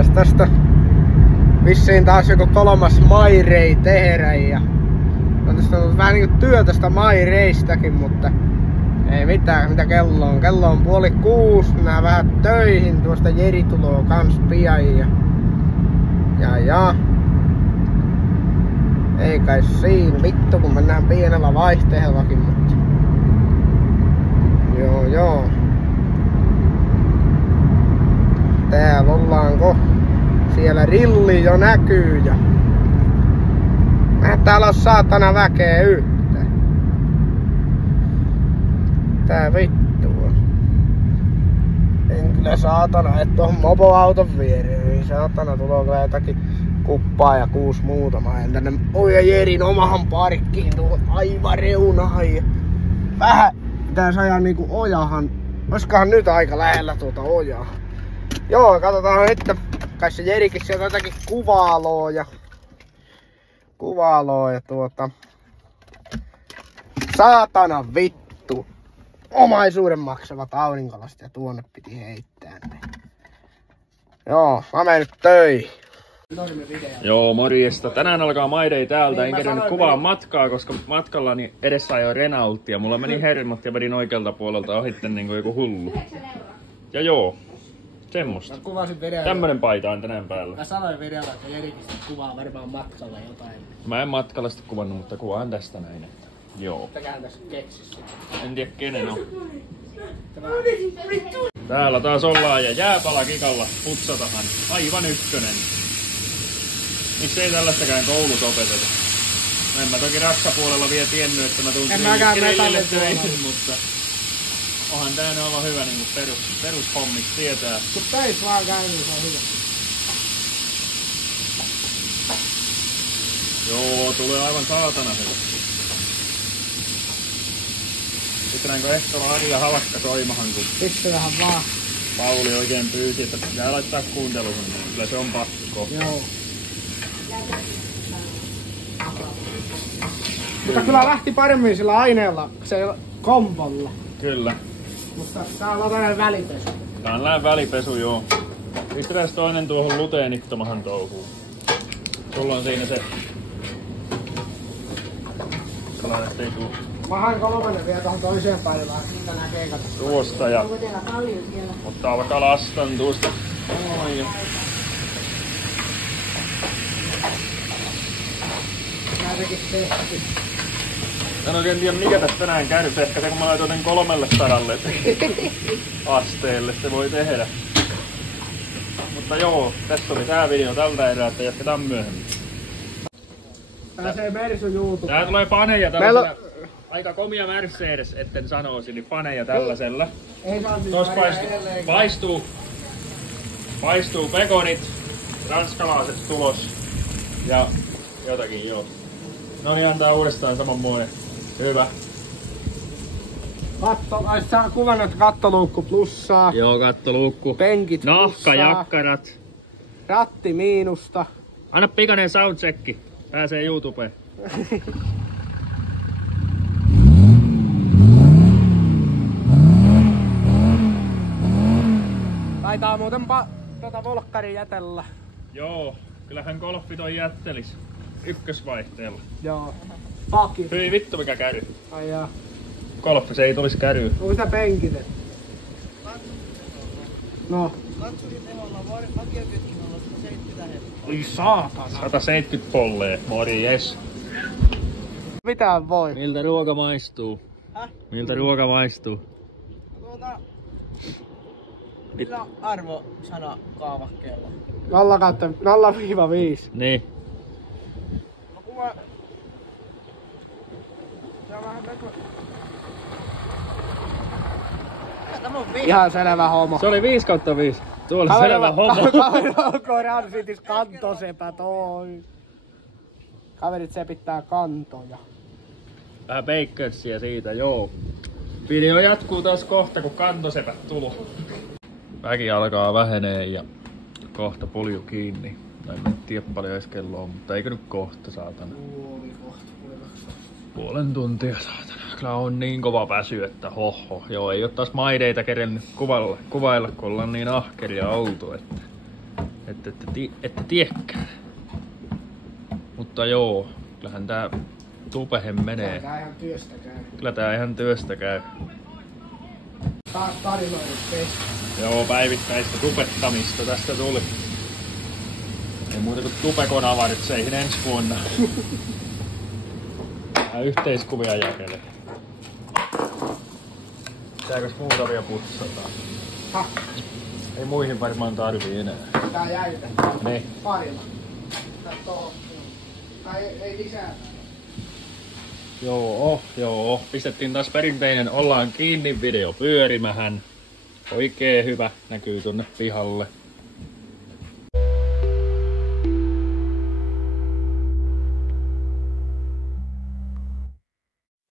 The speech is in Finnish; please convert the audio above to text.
pitäis tästä vissiin taas joku 3. MyRay tehdä ja on tästä ollut vähän niinku työtä tästä MyRaystäkin, mutta ei mitään, mitä kello on. Kello on 5:30, mennään vähän töihin, tuosta Jeri tuloo kans pian ja ei kai siinä vittu kun mennään pienellä vaihteellakin, mutta joo. Täällä ollaanko? Siellä rilli jo näkyy ja täällä on saatana väkeä yhtään. Tää vittua. En kyllä saatana, et tohon mopoauton viereen. Niin saatana tuloo kyllä jotakin kuppaa ja 6 muuta. Mä en tänne Oja Jerin omahan parkkiin tuohon aivan reunaan. Ja vähän pitäis ajaa niinku ojahan. Oiskohan nyt aika lähellä tuota ojaa. Joo, katsotaan nyt. Kai se Jerikin sieltä jotakin kuvaaloo ja saatana vittu. Omaisuuden maksavat aurinkolasta ja tuonne piti heittää ne. Joo, mä menen nyt töihin. Joo, morjesta. Tänään alkaa MyRay täältä. En kerännyt kuvaa matkaa, koska matkallani edessä ajoi Renaultia. Mulla meni hermot ja vedin oikealta puolelta ohitten niinku joku hullu. Ja joo, semmosta. Tämmönen paita on tänään päällä. Mä sanoin videolla, että Jerikin kuvaa varmaan matkalla jotain. Mä en matkalla sitä kuvannut, mutta kuvaan tästä näin. Että joo. Mitäkään tässä keksissä? En tiedä kenen on. Täällä taas ollaan ja jääpalakikalla putsatahan. Aivan ykkönen. Missä ei tällaistakään koulussa opeteta. En mä toki raksapuolella vielä tiennyt, että mä tuun grillille töihin, mutta onhan tää nyt aivan hyvä niin perushommiksi tietää. Kun töissä vaan käy, niin se on hyvä. Joo, tulee aivan saatana hyvä. Pistetäänkö ehtoolla Arja Havakka soimahan, kun pistetään vaan. Pauli oikein pyysi, että pitää laittaa kuunteluun. Kyllä se on pakko. Joo. Mutta kyllä lähti paremmin sillä aineella, se kompolla. Kyllä. Mutta täällä on tällainen välipesu. Tää on näin välipesu, joo. Pistetään toinen tuohon luteenittomahan touhuun. Sulla on siinä se. Sellainen, ettei tuu. Mä hain 3 vielä tuohon toiseen päivään, siitä näkee katsotaan. Tuosta ja ottaa vaikka lastan tuosta. Noin. Näitäkin tehty. En oikein tiedä mikä tästä tänään käy. Ehkä se kun mä laitoin 300 asteelle se voi tehdä. Mutta joo, tässä oli tää video tältä erää, että jatketaan myöhemmin. Pääsee Mersu YouTube. Tää tulee paneja tällaisella. Aika komia Mercedes, etten sanoisi, niin paneja tällaisella. Ei saa siis Tuossa paistuu pekonit, ranskalaiset tulos ja jotakin joo. No niin, antaa uudestaan samanmoinen. Hyvä. Ai sä kuvannut kattoluukku plussaa. Joo, kattoluukku. Penkit plussaa. Nahkajakkarat. Ratti miinusta. Anna pikainen soundchecki. Pääsee YouTubeen. Taitaa muuten volkkari jätellä. Joo, kyllähän golfi toi jättelis. Ykkösvaihteella. Joo. Paki. Hyi vittu mikä käry. Ai jaa. Golfi se ei tulisi käryä. Onko sitä penkitet? No. Katsosin teholla, vakiokytkin on 170 hehtoa. Oi saatana. 170 pollee, morjes. Mitään voi. Miltä ruoka maistuu? Häh? Miltä ruoka maistuu? Millä arvosana kaavakkeella? 0/5. Niin. No kun mä... Se on vähän Tämä on 5. ihan selvä homma. Se oli 5/5. Tuolla selvä homma. Kaveri ransitis kantosepä toi. Kaverit sepittää kantoja. Vähän baconsia siitä, joo. Video jatkuu taas kohta, kun kantosepät tuluu. Väki alkaa vähenee ja kohta polju kiinni. En tiedä paljon edes kello on, mutta eikö nyt kohta saatana? Puolen tuntia saatana. Kyllä on niin kova väsy, että hoho. Joo, ei oo taas MyRaytä kerennyt kuvailla, kun ollaan niin ahkeria oltu, että Ette tiedäkään. Mutta joo, kyllähän tää tupehen menee. Tää ihan työstä käy. Kyllä tää ihan työstä käy. Taas tarinoidut pestä. Joo, päivittäistä tupettamista tästä tuli. Ei muuta kuin tupekon avaritseihin ensi vuonna. Tää yhteiskuvia jakelee. Pitääkös muuta vielä putsataan? Ha, Ei muihin varmaan tarvii enää. tää jäitä. Ne. Parilla. Tää tohon. Tai ei lisää. Joo. Pistettiin taas perinteinen ollaan kiinni video pyörimähän. Oikee hyvä. Näkyy tonne pihalle.